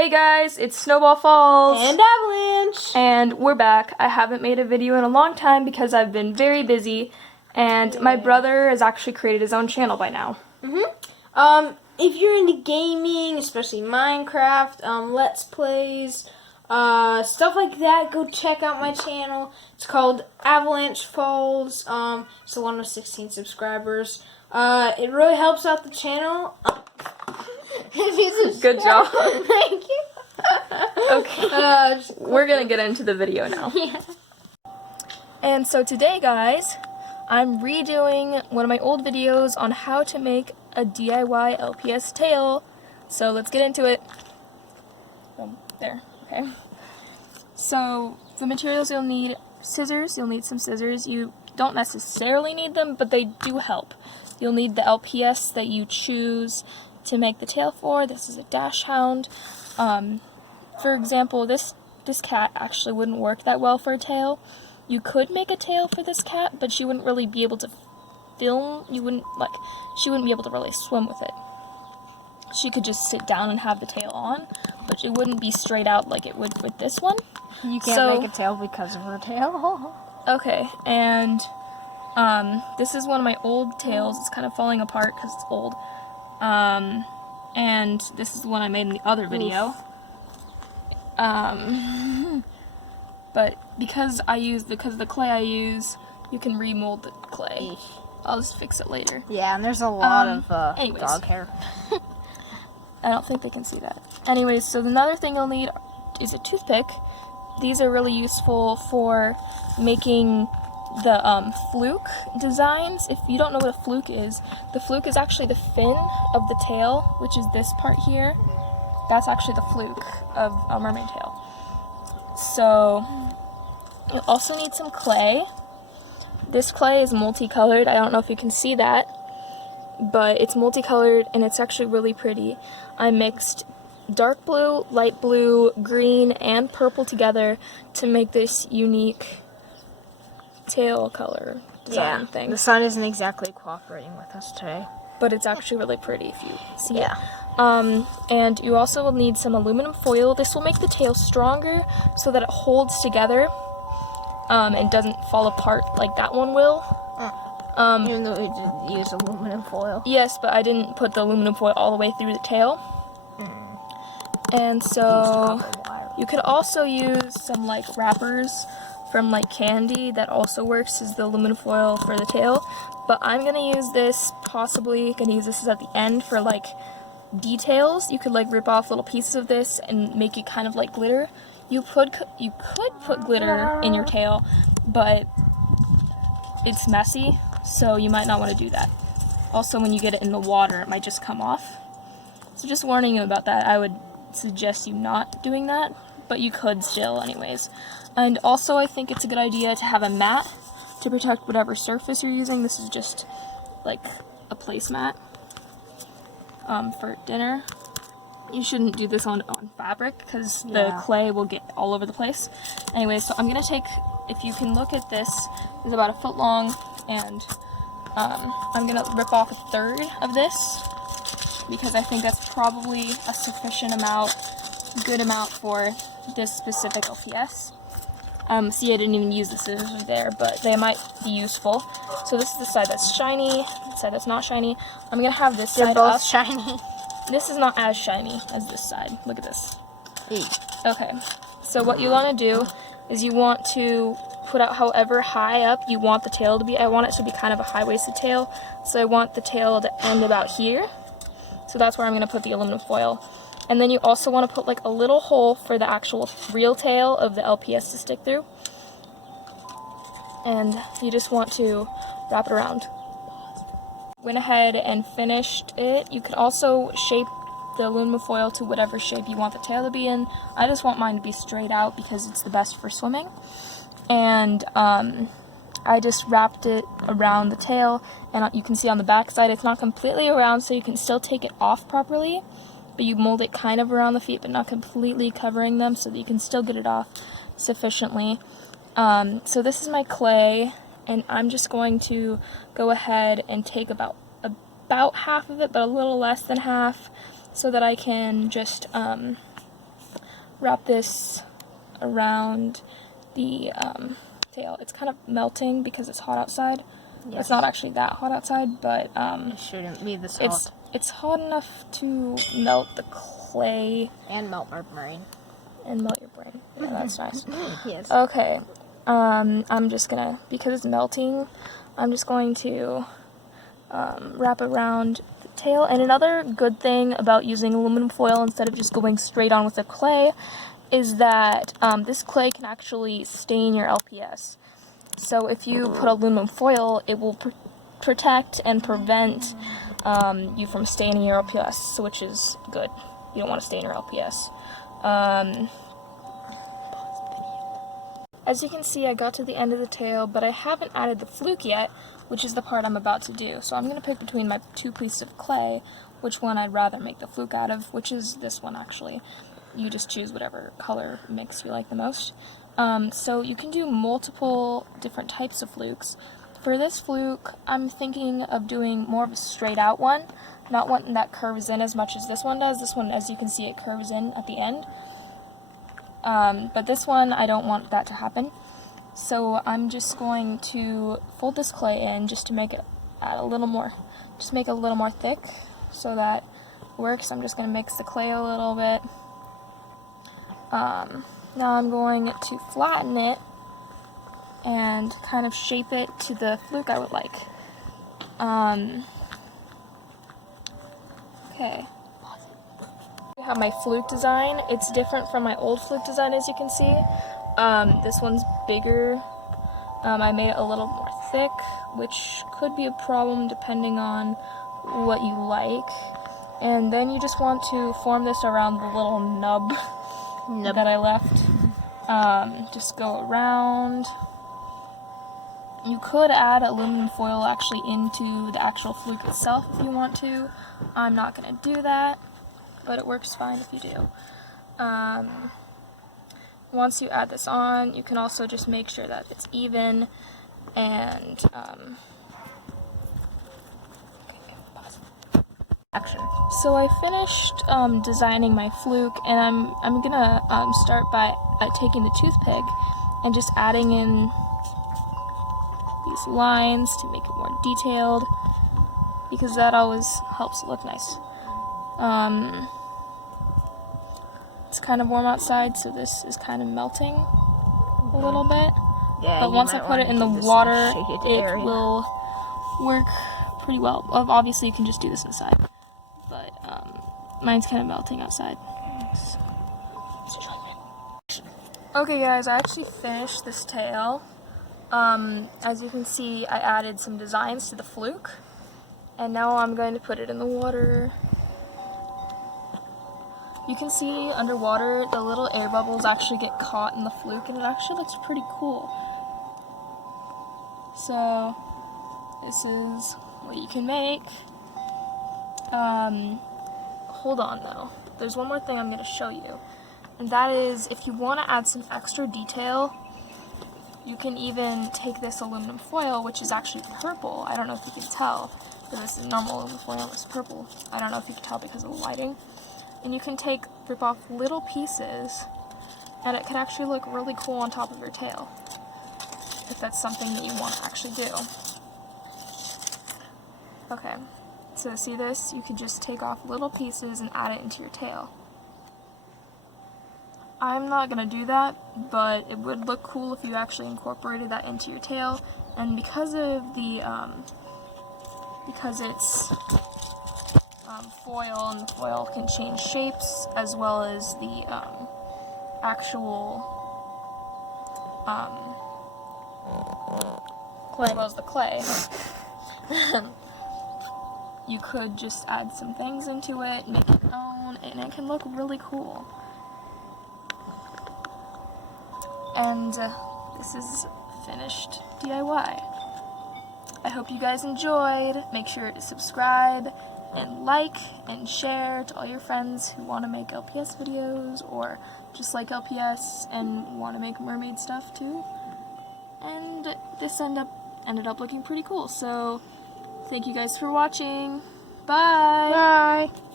Hey guys, it's Snowball Falls and Avalanche, and we're back. I haven't made a video in a long time because I've been very busy, and my brother has actually created his own channel by now. If you're into gaming, especially Minecraft, Let's Plays, stuff like that, go check out my channel. It's called Avalanche Falls. It's the one with 16 subscribers. It really helps out the channel. Good job. Thank you. Okay, we're gonna get into the video now. Yeah. And so today, guys, I'm redoing one of my old videos on how to make a DIY LPS tail. So let's get into it. There, okay. So the materials you'll need: scissors. You'll need some scissors. You don't necessarily need them, but they do help. You'll need the LPS that you choose to make the tail for. This is a dash hound. For example, this cat actually wouldn't work that well for a tail. You could make a tail for this cat, but she wouldn't really be able to film. She wouldn't be able to really swim with it. She could just sit down and have the tail on, but it wouldn't be straight out like it would with this one. You can't make a tail because of her tail. Okay, and this is one of my old tails. It's kind of falling apart because it's old. And this is the one I made in the other video. But because of the clay I use, you can remold the clay. I'll just fix it later. Yeah, and there's a lot of dog hair. I don't think they can see that. Anyways, so another thing you'll need is a toothpick. These are really useful for making the fluke designs. If you don't know what a fluke is, the fluke is actually the fin of the tail, which is this part here. That's actually the fluke of a mermaid tail. So you'll also need some clay. This clay is multicolored. I don't know if you can see that, but it's multicolored and it's actually really pretty. I mixed dark blue, light blue, green, and purple together to make this unique tail color design thing. The sun isn't exactly cooperating with us today, but it's actually really pretty if you see it. And you also will need some aluminum foil. This will make the tail stronger so that it holds together and doesn't fall apart like that one will. Even though we did use aluminum foil. Yes, but I didn't put the aluminum foil all the way through the tail. And so you could also use some like wrappers from like candy. That also works as the aluminum foil for the tail. But I'm gonna use this, possibly gonna use this at the end for like details. You could like rip off little pieces of this and make it kind of like glitter. You could put glitter in your tail, but it's messy, so you might not want to do that. Also, when you get it in the water, it might just come off. So just warning you about that. I would suggest you not doing that, but you could still anyways. And also, I think it's a good idea to have a mat to protect whatever surface you're using. This is just like a placemat for dinner. You shouldn't do this on fabric because the clay will get all over the place. Anyway, so I'm gonna take, if you can look at this, it's about 1 foot long, and I'm gonna rip off 1/3 of this because I think that's probably a sufficient amount, good amount for this specific LPS. See, I didn't even use the scissors there, but they might be useful. So this is the side that's shiny, the side that's not shiny. I'm gonna have this side up. They're both shiny. This is not as shiny as this side. Look at this. Okay, so what you want to do is you want to put out however high up you want the tail to be. I want it to be kind of a high-waisted tail, so I want the tail to end about here. So that's where I'm going to put the aluminum foil. And then you also want to put like a little hole for the actual real tail of the LPS to stick through. And you just want to wrap it around. Went ahead and finished it. You could also shape the aluminum foil to whatever shape you want the tail to be in. I just want mine to be straight out because it's the best for swimming. And I just wrapped it around the tail, and you can see on the back side it's not completely around, so you can still take it off properly, but you mold it kind of around the feet but not completely covering them so that you can still get it off sufficiently. So this is my clay, and I'm just going to go ahead and take about half of it, but a little less than half, so that I can just wrap this around the tail. It's kind of melting because it's hot outside. Yes. It's not actually that hot outside, but it shouldn't be this hot. It's hot enough to melt the clay and melt my brain. And melt your brain. Yeah, that's nice. Yes. Okay. I'm just gonna, because it's melting, I'm just going to wrap around the tail. And another good thing about using aluminum foil instead of just going straight on with the clay is that this clay can actually stain your LPS. So if you put aluminum foil, it will protect and prevent you from staining your LPS, which is good. You don't want to stain your LPS. As you can see, I got to the end of the tail, but I haven't added the fluke yet, which is the part I'm about to do. So I'm going to pick between my two pieces of clay, which one I'd rather make the fluke out of, which is this one actually. You just choose whatever color mix you like the most. So you can do multiple different types of flukes. For this fluke, I'm thinking of doing more of a straight out one, not one that curves in as much as this one does. This one, as you can see, it curves in at the end. But this one, I don't want that to happen. So I'm just going to fold this clay in just to make it add a little more, just make it a little more thick so that it works. I'm just going to mix the clay a little bit. Now I'm going to flatten it and kind of shape it to the fluke I would like. Okay. I have my fluke design. It's different from my old fluke design, as you can see. This one's bigger. I made it a little more thick, which could be a problem depending on what you like. And then you just want to form this around the little nub that I left. Just go around. You could add aluminum foil actually into the actual fluke itself if you want to. I'm not going to do that, but it works fine if you do. Once you add this on, you can also just make sure that it's even and action. So I finished designing my fluke, and I'm gonna start by taking the toothpick and just adding in these lines to make it more detailed, because that always helps it look nice. It's kind of warm outside, so this is kind of melting a little bit. Yeah, but once I put it in the water, it will work pretty well. Obviously, you can just do this inside, but mine's kind of melting outside. Okay, guys, I actually finished this tail. As you can see, I added some designs to the fluke, and now I'm going to put it in the water. You can see underwater, the little air bubbles actually get caught in the fluke, and it actually looks pretty cool. So, this is what you can make. Hold on though. There's one more thing I'm going to show you, and that is if you want to add some extra detail, you can even take this aluminum foil, which is actually purple. I don't know if you can tell, because this is normal aluminum foil, it's purple. I don't know if you can tell because of the lighting. And you can rip off little pieces, and it can actually look really cool on top of your tail, if that's something that you want to actually do. Okay, so see this? You could just take off little pieces and add it into your tail. I'm not going to do that, but it would look cool if you actually incorporated that into your tail, and because of the, because it's foil, and the foil can change shapes, as well as the actual clay. As well as the clay. You could just add some things into it, make it your own, and it can look really cool. And this is finished DIY. I hope you guys enjoyed. Make sure to subscribe and like and share to all your friends who want to make LPS videos, or just like LPS and want to make mermaid stuff too. And this ended up looking pretty cool. So thank you guys for watching. Bye. Bye.